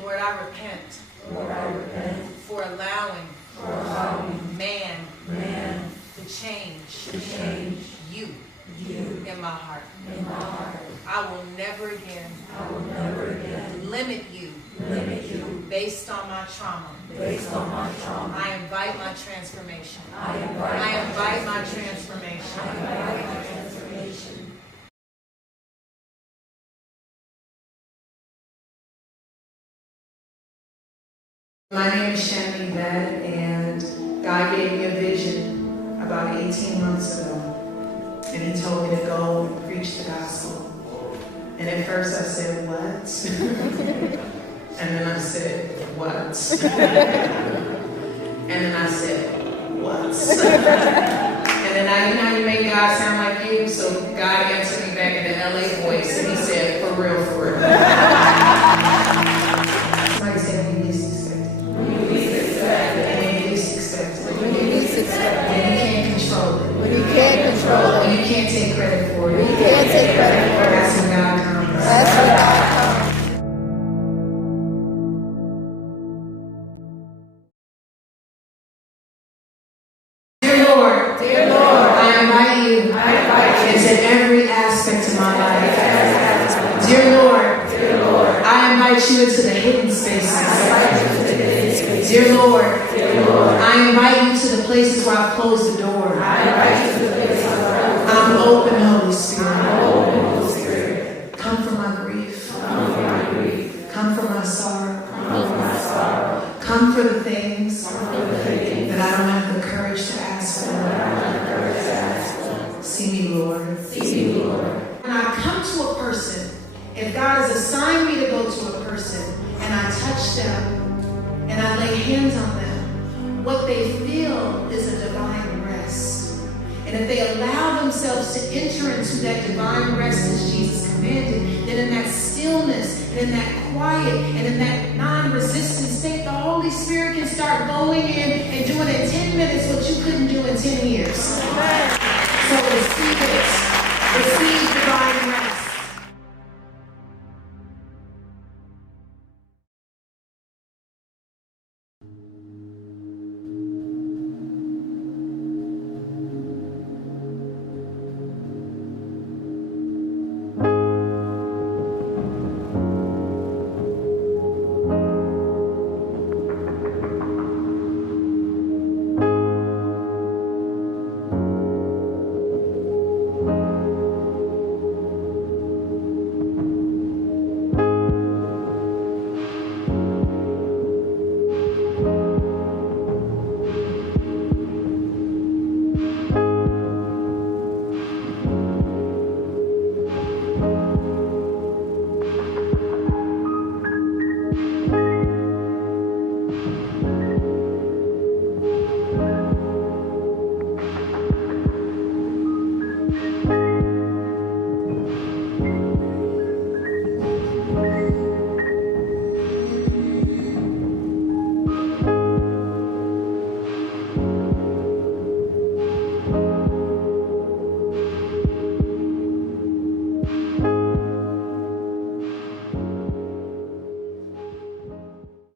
Lord, I repent for allowing man to change you in my heart. I will never again limit you based on my trauma. I invite my transformation. I invite my transformation. My name is Shannon Evette, and God gave me a vision about 18 months ago. And He told me to go and preach the gospel. And at first I said, what? And then I said, what? And then I said, what? And then you know how you make God sound like you? So God answered me back in the LA voice, and He said, for real, for real. Somebody said, when you least expect it. When you least expect it. When you can't control it. When you can't take credit for it. That's when God comes. Dear Lord, I invite you into every aspect of my life. Dear Lord, I invite you into the hidden spaces. Dear Lord, I invite you to the places where I've closed the door. I'm open, Holy Spirit. Come for my grief. Come for my sorrow. Come for the things that I don't have the courage to ask for. See me, Lord. When I come to a person, if God has assigned me to go to a person, and I touch them, and I lay hands on them, what they feel is a divine rest. And if they allow themselves to enter into that divine rest as Jesus commanded, then in that stillness, and in that quiet, and in that non-resistant state, the Holy Spirit can start going in and doing in 10 minutes what you couldn't do in 10 years. So receive it. Receive divine rest.